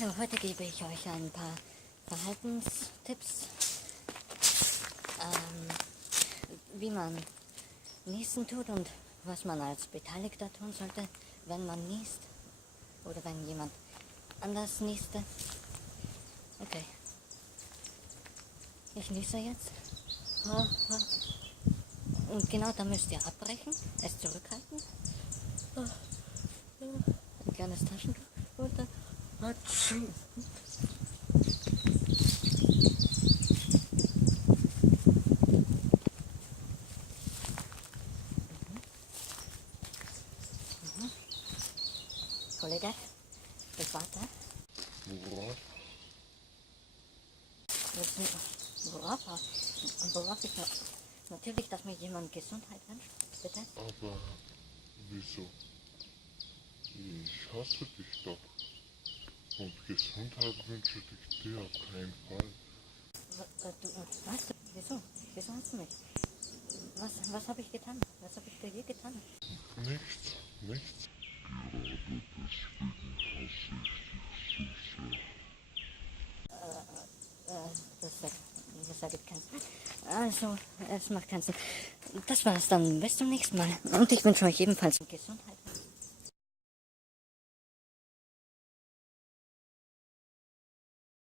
Hallo, heute gebe ich euch ein paar Verhaltenstipps, wie man niesen tut und was man als Beteiligter tun sollte, wenn man niest oder wenn jemand anders nieste. Okay, ich niese jetzt. Und genau da müsst ihr abbrechen, es zurückhalten. Ein kleines Taschentuch und dann Hatschi. Kollege, das war's, worauf ich natürlich, dass mir jemand Gesundheit wünscht, bitte. Aber wieso? Ich hasse dich doch. Und Gesundheit wünsche ich dir auf keinen Fall. Was? Wieso? Wieso hast du mich? Was habe ich getan? Was habe ich dir je getan? Nichts, nichts. Gerade deswegen hasse ich dich so sehr. Das ergibt keinen Sinn. Also, es macht keinen Sinn. Das war's dann. Bis zum nächsten Mal. Und ich wünsche euch ebenfalls Gesundheit.